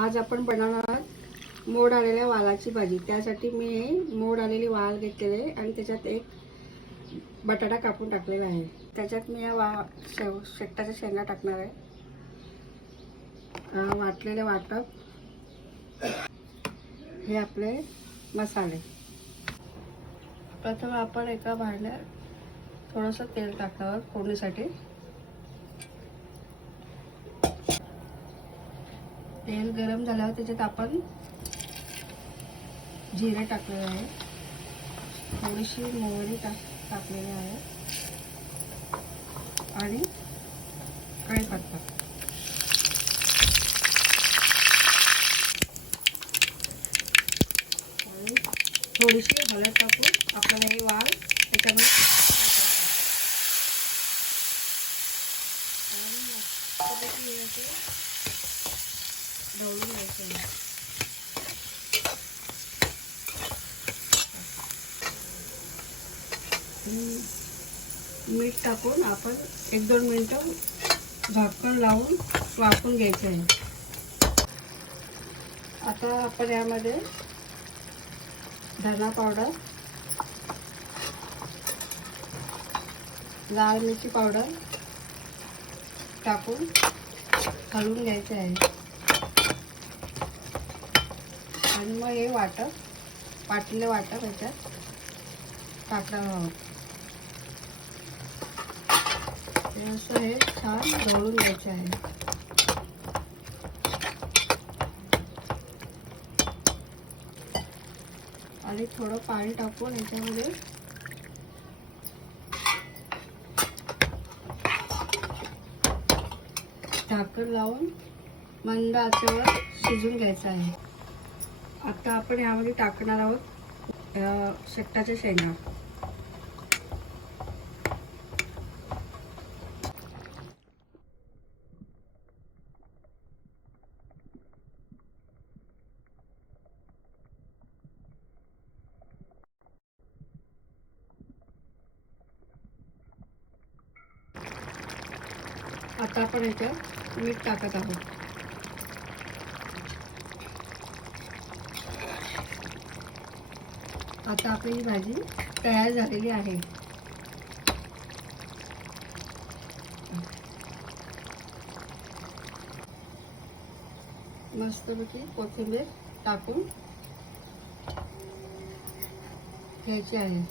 आज आपण बनवणार आहोत मोड आलेल्या वालाची भाजी। त्यासाठी मी मोड आलेली वाल घेतलेले आणि त्याच्यात एक बटाटा कापून टाकलेला आहे। त्याच्यात मी या शेकटाच्या शेंगा टाकणार आहे, वाटलेले वाटप, हे आपले मसाले। प्रथम आपण एका भांड्यात थोडंसं तेल टाकणार फोडणीसाठी। तेल गरम झाल्यावर त्याच्यात आपण जिरे टाकलेले आहे, थोडीशी मोहरी टाकलेली आहे आणि कढीपत्ता। आणि थोडीशी हळद टाकून आपल्याला हे वाल त्याच्यामध्ये ढवळून घ्यायचे आहे। मीठ टाकून आपण 1-2 मिनिटं झाकण लावून वाफवून घ्यायचे आहे। आता आपण यामध्ये धना पावडर, लाल मिरची पावडर टाकून हलवून घ्यायचे आहे आणि मग हे वाटलेलं वाटप ह्याच्यात टाकणार आहोत। असं हे छान ढवळून घ्यायचे आहे आणि थोडं पाणी टाकून याच्यामध्ये झाकण लावून मंद आचेवर शिजून घ्यायचं आहे। आता आपण यामध्ये टाकणार आहोत शेकटाच्या शेंगा। आता आपण याच्यात मीठ टाकत आहोत। आता आपली ही भाजी तयार झालेली आहे। मस्तपैकी कोथिंबीर टाकून घ्यायची आहे।